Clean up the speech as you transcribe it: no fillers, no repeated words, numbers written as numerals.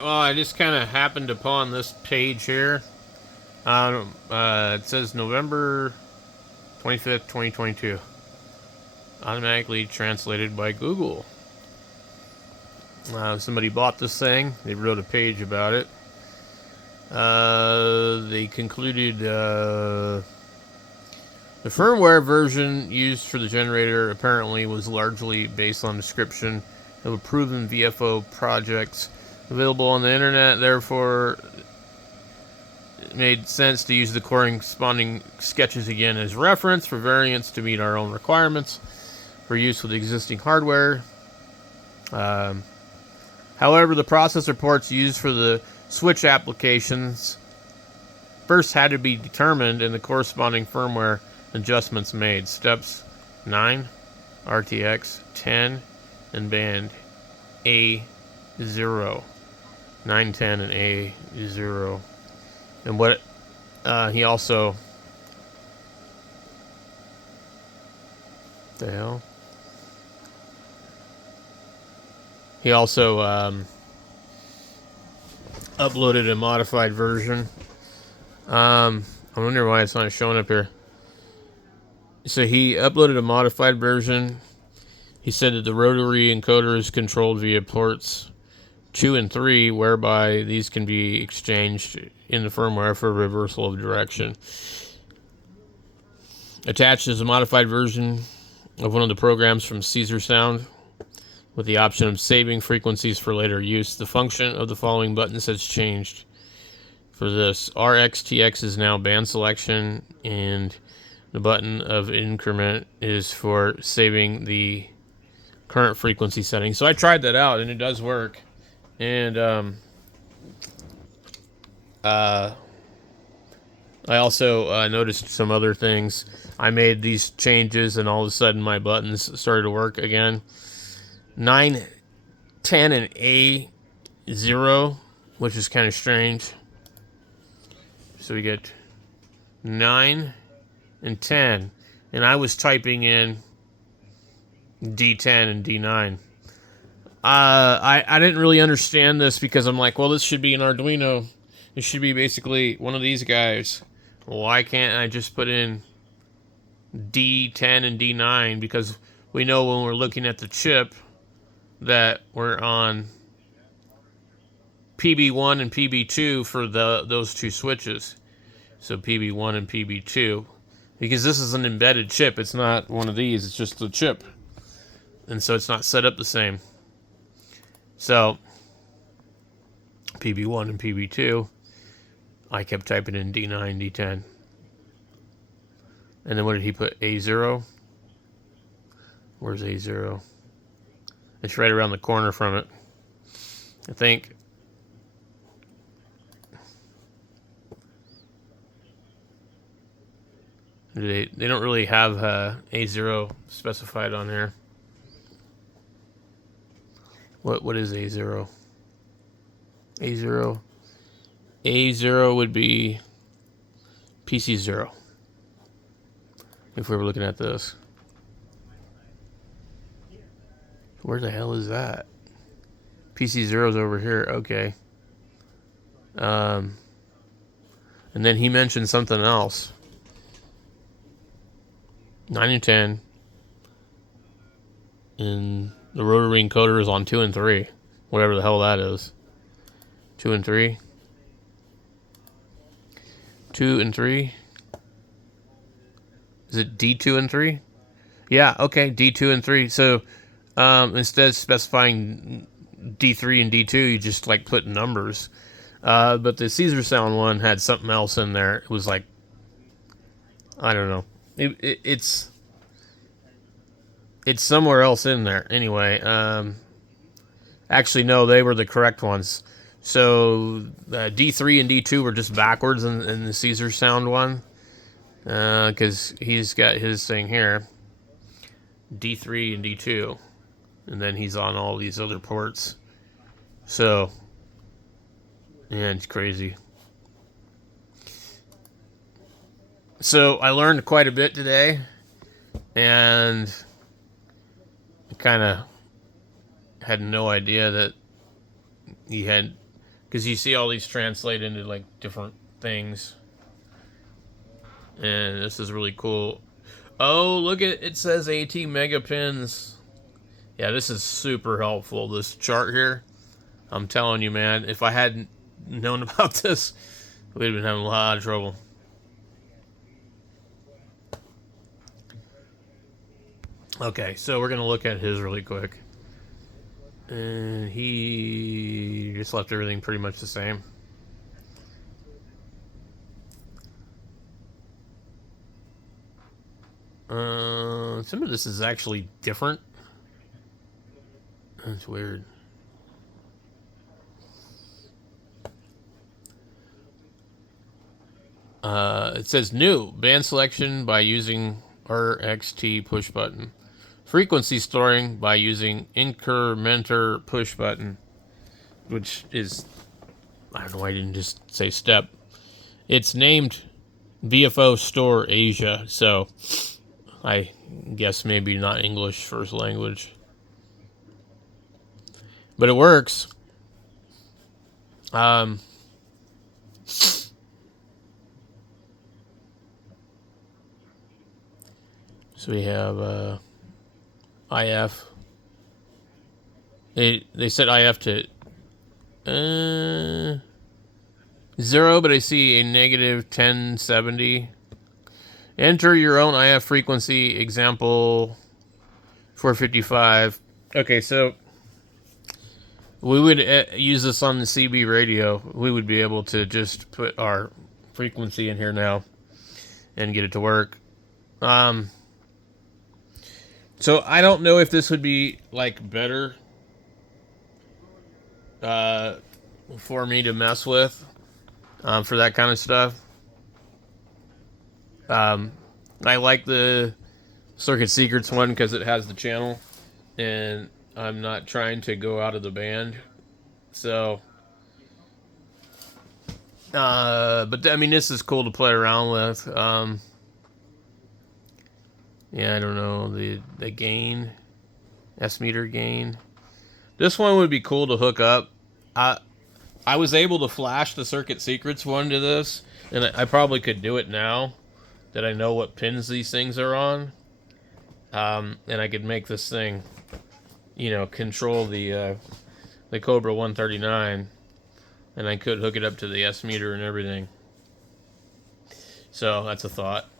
Well, I just kind of happened upon this page here. It says November 25th, 2022. Automatically translated by Google. Somebody bought this thing. They wrote a page about it. They concluded the firmware version used for the generator apparently was largely based on description of a proven VFO projects available on the internet. Therefore, it made sense to use the corresponding sketches again as reference for variants to meet our own requirements for use with existing hardware. However, the processor ports used for the switch applications first had to be determined and the corresponding firmware adjustments made. Steps 9, RTX 10, and band A0. 9, 10, and A0. And what he also... The hell? He also uploaded a modified version. I wonder why it's not showing up here. So he uploaded a modified version. He said that the rotary encoder is controlled via ports 2 and 3, whereby these can be exchanged in the firmware for reversal of direction. Attached is a modified version of one of the programs from Caesar Sound with the option of saving frequencies for later use. The function of the following buttons has changed. For this, RXTX is now band selection, and the button of increment is for saving the current frequency setting. So I tried that out, and it does work. And I also noticed some other things. I made these changes, and all of a sudden my buttons started to work again. 9, 10, and A0, which is kind of strange. So we get 9 and 10. And I was typing in D10 and D9. I didn't really understand this because I'm like, well, this should be an Arduino. It should be basically one of these guys. Why can't I just put in D10 and D9? Because we know when we're looking at the chip that we're on PB1 and PB2 for those two switches. So PB1 and PB2. Because this is an embedded chip. It's not one of these. It's just a chip. And so it's not set up the same. So PB1 and PB2. I kept typing in D9, D10. And then what did he put? A0? Where's A0? It's right around the corner from it, I think. They don't really have A0 specified on here. What is A0? A0. A0 would be PC0. If we were looking at this. Where the hell is that? PC0 is over here. Okay. And then he mentioned something else. 9 and 10. And the rotary encoder is on 2 and 3. Whatever the hell that is. 2 and 3. 2 and 3. Is it D2 and 3? Yeah, okay, D2 and 3. So instead of specifying D3 and D2, you just like put numbers. But the Caesar Sound one had something else in there. It was like, I don't know. It's somewhere else in there. Anyway, actually, no, they were the correct ones. So D3 and D2 were just backwards in the Caesar Sound one. Because he's got his thing here. D3 and D2. And then he's on all these other ports. So, yeah, it's crazy. So I learned quite a bit today. And I kind of had no idea that he had because you see all these translate into like different things, and this is really cool. Oh, look at it says 18 megapins. Yeah, this is super helpful. This chart here, I'm telling you, man. If I hadn't known about this, we'd have been having a lot of trouble. Okay, so we're gonna look at his really quick. And he just left everything pretty much the same. Some of this is actually different. That's weird. It says new band selection by using RXT push button. Frequency storing by using incrementer push button, which is, I don't know why I didn't just say step. It's named VFO Store Asia, so I guess maybe not English first language. But it works. So we have IF. They set IF to 0, but I see a negative 1070. Enter your own IF frequency. Example 455. Okay, so we would use this on the CB radio. We would be able to just put our frequency in here now and get it to work. So I don't know if this would be like better for me to mess with for that kind of stuff. I like the Circuit Secrets one because it has the channel, and I'm not trying to go out of the band. So, but I mean, this is cool to play around with. Yeah, I don't know the gain, S-meter gain. This one would be cool to hook up. I was able to flash the Circuit Secrets one to this, and I probably could do it now that I know what pins these things are on. And I could make this thing, control the Cobra 139, and I could hook it up to the S-meter and everything. So that's a thought.